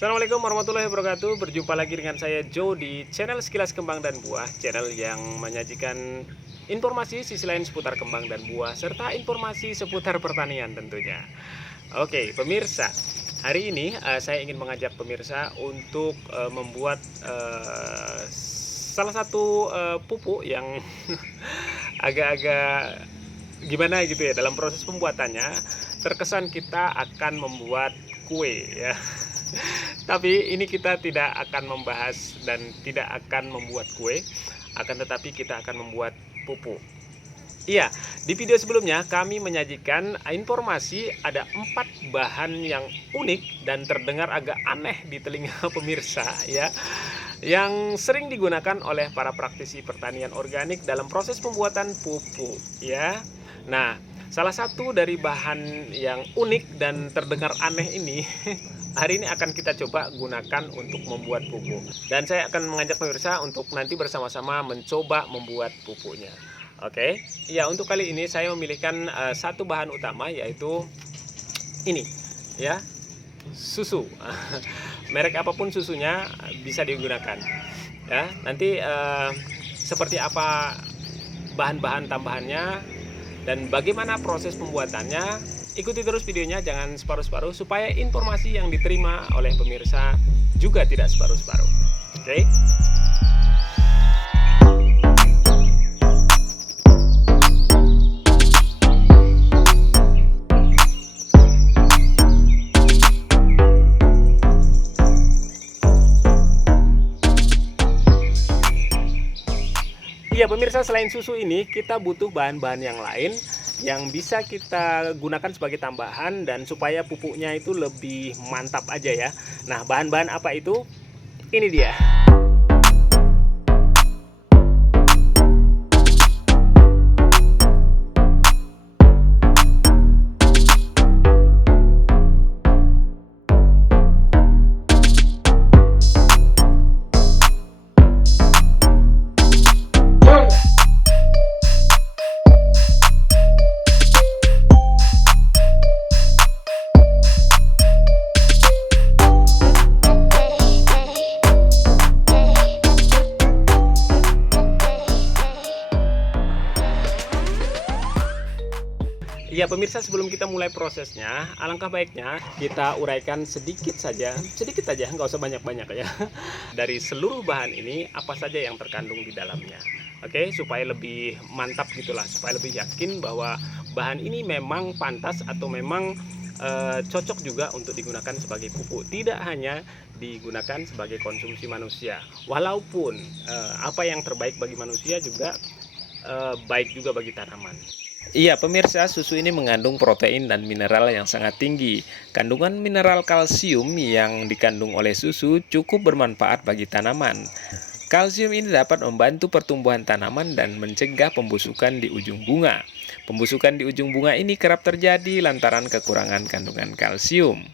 Assalamualaikum warahmatullahi wabarakatuh. Berjumpa lagi dengan saya Joe di channel Sekilas Kembang dan Buah, channel yang menyajikan informasi sisi lain seputar kembang dan buah serta informasi seputar pertanian tentunya. Oke, pemirsa, hari ini saya ingin mengajak pemirsa untuk membuat salah satu pupuk yang agak-agak gimana gitu ya. Dalam proses pembuatannya terkesan kita akan membuat kue ya. Tapi ini kita tidak akan membahas dan tidak akan membuat kue, akan tetapi kita akan membuat pupuk. Iya, di video sebelumnya kami menyajikan informasi ada 4 bahan yang unik dan terdengar agak aneh di telinga pemirsa ya, yang sering digunakan oleh para praktisi pertanian organik dalam proses pembuatan pupuk ya. Nah, salah satu dari bahan yang unik dan terdengar aneh ini hari ini akan kita coba gunakan untuk membuat pupuk. Dan saya akan mengajak pemirsa untuk nanti bersama-sama mencoba membuat pupuknya. Oke, ya untuk kali ini saya memilihkan satu bahan utama, yaitu ini ya, susu. Merek apapun susunya bisa digunakan ya. Nanti seperti apa bahan-bahan tambahannya dan bagaimana proses pembuatannya, ikuti terus videonya, jangan separuh-separuh supaya informasi yang diterima oleh pemirsa juga tidak separuh-separuh. Oke? Iya pemirsa, selain susu ini kita butuh bahan-bahan yang lain yang bisa kita gunakan sebagai tambahan dan supaya pupuknya itu lebih mantap aja ya. Nah, bahan-bahan apa itu? Ini dia. Ya pemirsa, sebelum kita mulai prosesnya, alangkah baiknya kita uraikan sedikit saja, nggak usah banyak-banyak ya, dari seluruh bahan ini apa saja yang terkandung di dalamnya. Oke, supaya lebih mantap gitulah, supaya lebih yakin bahwa bahan ini memang pantas atau memang cocok juga untuk digunakan sebagai pupuk, tidak hanya digunakan sebagai konsumsi manusia. Walaupun apa yang terbaik bagi manusia juga baik juga bagi tanaman. Iya pemirsa, susu ini mengandung protein dan mineral yang sangat tinggi. Kandungan mineral kalsium yang dikandung oleh susu cukup bermanfaat bagi tanaman. Kalsium ini dapat membantu pertumbuhan tanaman dan mencegah pembusukan di ujung bunga. Pembusukan di ujung bunga ini kerap terjadi lantaran kekurangan kandungan kalsium.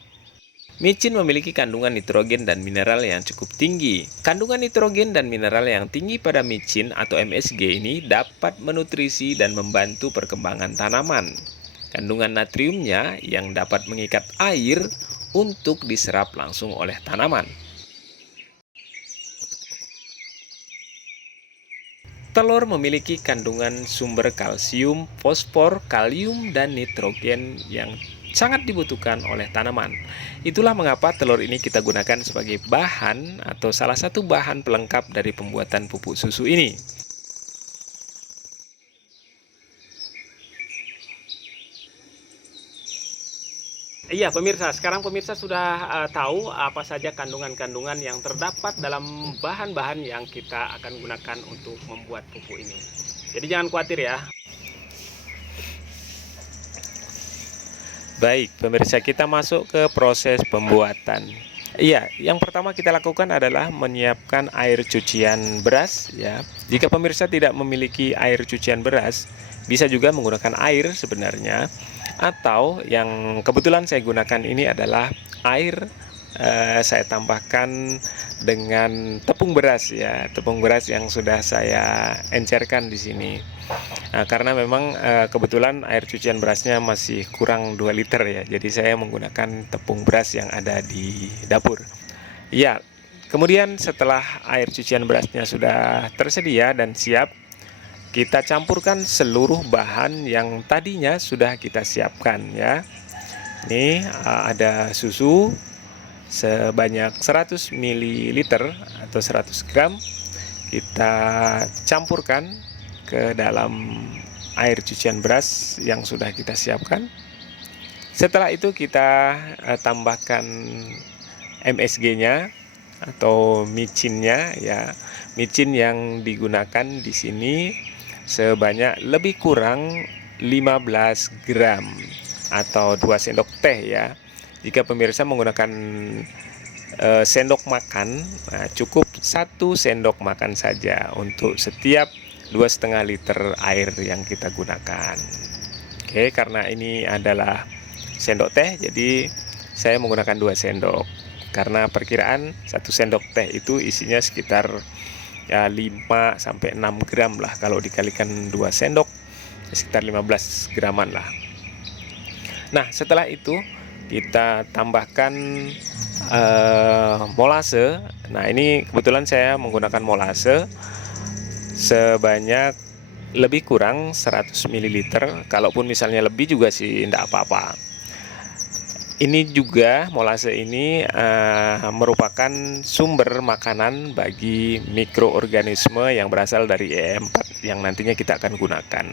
Micin memiliki kandungan nitrogen dan mineral yang cukup tinggi. Kandungan nitrogen dan mineral yang tinggi pada micin atau MSG ini dapat menutrisi dan membantu perkembangan tanaman. Kandungan natriumnya yang dapat mengikat air untuk diserap langsung oleh tanaman. Telur memiliki kandungan sumber kalsium, fosfor, kalium, dan nitrogen yang sangat dibutuhkan oleh tanaman. Itulah mengapa telur ini kita gunakan sebagai bahan atau salah satu bahan pelengkap dari pembuatan pupuk susu ini. Iya pemirsa, sekarang pemirsa sudah tahu apa saja kandungan-kandungan yang terdapat dalam bahan-bahan yang kita akan gunakan untuk membuat pupuk ini. Jadi jangan khawatir ya. Baik, pemirsa, kita masuk ke proses pembuatan. Iya, yang pertama kita lakukan adalah menyiapkan air cucian beras ya. Jika pemirsa tidak memiliki air cucian beras, bisa juga menggunakan air sebenarnya, atau yang kebetulan saya gunakan ini adalah air saya tambahkan dengan tepung beras ya, tepung beras yang sudah saya encerkan di sini. Nah, karena memang kebetulan air cucian berasnya masih kurang 2 liter ya, jadi saya menggunakan tepung beras yang ada di dapur. Ya, kemudian setelah air cucian berasnya sudah tersedia dan siap, kita campurkan seluruh bahan yang tadinya sudah kita siapkan ya. Ini ada susu sebanyak 100 ml atau 100 gram. Kita campurkan ke dalam air cucian beras yang sudah kita siapkan. Setelah itu kita tambahkan MSG-nya atau micinnya ya. Micin yang digunakan di sini sebanyak lebih kurang 15 gram atau 2 sendok teh ya. Jika pemirsa menggunakan sendok makan, nah, cukup 1 sendok makan saja untuk setiap 2,5 liter air yang kita gunakan. Oke, karena ini adalah sendok teh, jadi saya menggunakan 2 sendok. Karena perkiraan 1 sendok teh itu isinya sekitar ya 5 sampai 6 gram lah. Kalau dikalikan 2 sendok sekitar 15 graman lah. Nah, setelah itu kita tambahkan molase. Nah, ini kebetulan saya menggunakan molase sebanyak lebih kurang 100 ml. Kalaupun misalnya lebih juga sih tidak apa-apa. Ini juga molase ini merupakan sumber makanan bagi mikroorganisme yang berasal dari E4 yang nantinya kita akan gunakan.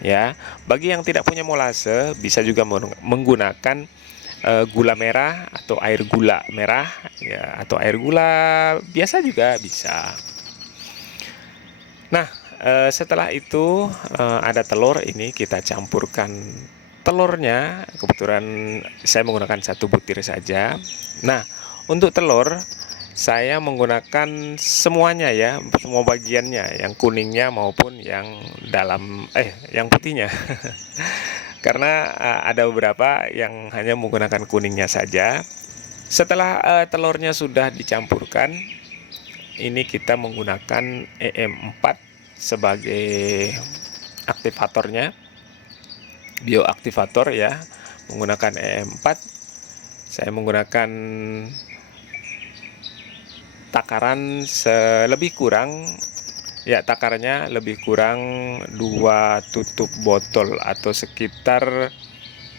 Ya, bagi yang tidak punya molase bisa juga menggunakan gula merah atau air gula merah ya, atau air gula biasa juga bisa. Nah, setelah itu ada telur, ini kita campurkan telurnya. Kebetulan saya menggunakan 1 butir saja. Nah, untuk telur saya menggunakan semuanya ya, semua bagiannya, yang kuningnya maupun yang yang putihnya. Karena ada beberapa yang hanya menggunakan kuningnya saja. Setelah telurnya sudah dicampurkan, ini kita menggunakan EM4 sebagai aktivatornya, bioaktivator ya, menggunakan EM4. Saya menggunakan takaran lebih kurang ya, takarannya lebih kurang 2 tutup botol atau sekitar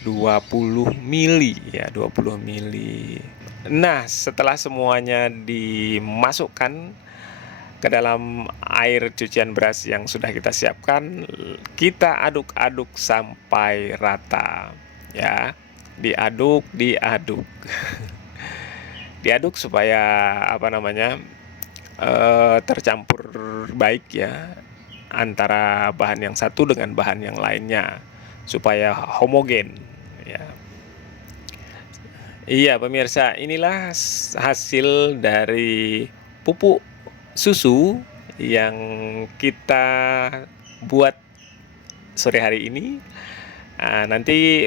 20 mili ya, 20 mili. Nah, setelah semuanya dimasukkan ke dalam air cucian beras yang sudah kita siapkan, kita aduk-aduk sampai rata ya. Diaduk diaduk supaya tercampur baik ya antara bahan yang satu dengan bahan yang lainnya supaya homogen ya. Iya pemirsa, inilah hasil dari pupuk susu yang kita buat sore hari ini. Nanti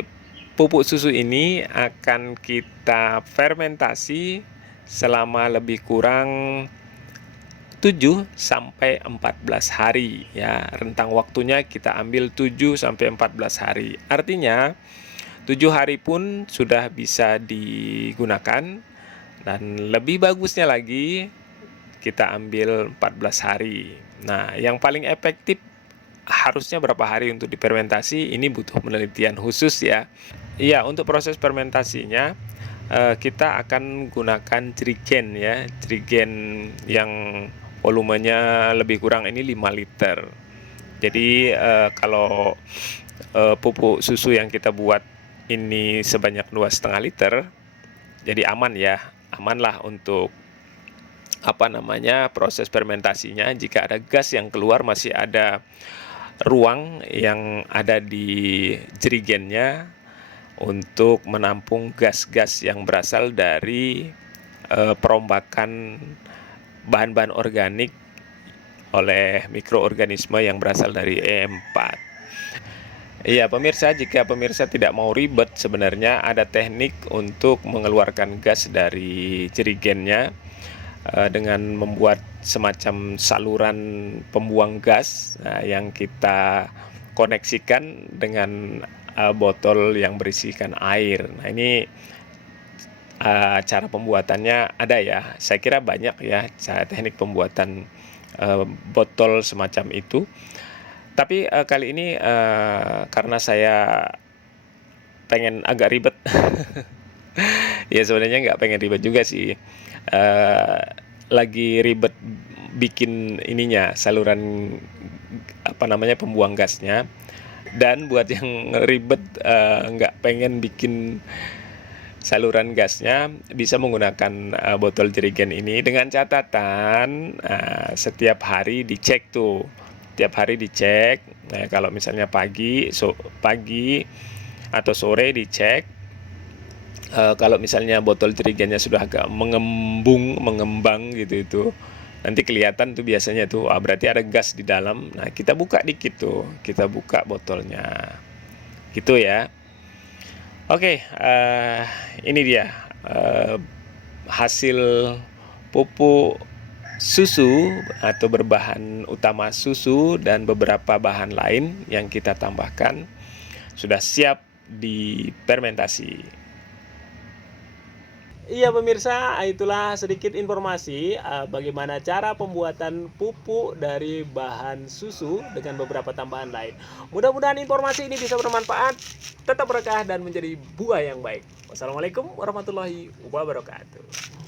pupuk susu ini akan kita fermentasi selama lebih kurang 7 sampai 14 hari ya. Rentang waktunya kita ambil 7 sampai 14 hari. Artinya 7 hari pun sudah bisa digunakan, dan lebih bagusnya lagi kita ambil 14 hari. Nah, yang paling efektif harusnya berapa hari untuk difermentasi, ini butuh penelitian khusus ya. Iya, untuk proses fermentasinya kita akan gunakan jerigen ya, jerigen yang volumenya lebih kurang ini 5 liter. Jadi kalau pupuk susu yang kita buat ini sebanyak 2,5 liter, jadi aman ya, amanlah untuk proses fermentasinya. Jika ada gas yang keluar, masih ada ruang yang ada di jerigennya untuk menampung gas-gas yang berasal dari perombakan bahan-bahan organik oleh mikroorganisme yang berasal dari E4. Iya pemirsa, jika pemirsa tidak mau ribet, sebenarnya ada teknik untuk mengeluarkan gas dari jerigennya dengan membuat semacam saluran pembuang gas yang kita koneksikan dengan botol yang berisikan air. Nah, ini cara pembuatannya ada ya. Saya kira banyak ya cara teknik pembuatan botol semacam itu. Tapi kali ini karena saya pengen agak ribet. Ya sebenarnya nggak pengen ribet juga sih. Lagi ribet bikin ininya, saluran pembuang gasnya. Dan buat yang ribet nggak pengen bikin saluran gasnya, bisa menggunakan botol jerigen ini dengan catatan setiap hari dicek tuh. Tiap hari dicek. Nah, kalau misalnya pagi atau sore dicek. Kalau misalnya botol jerigennya sudah agak mengembang gitu itu, nanti kelihatan tuh biasanya tuh, berarti ada gas di dalam. Nah, kita buka dikit tuh, kita buka botolnya, gitu ya. Oke, ini dia hasil pupuk susu atau berbahan utama susu dan beberapa bahan lain yang kita tambahkan sudah siap difermentasi. Iya pemirsa, itulah sedikit informasi bagaimana cara pembuatan pupuk dari bahan susu dengan beberapa tambahan lain. Mudah-mudahan informasi ini bisa bermanfaat, tetap berkah dan menjadi buah yang baik. Wassalamualaikum warahmatullahi wabarakatuh.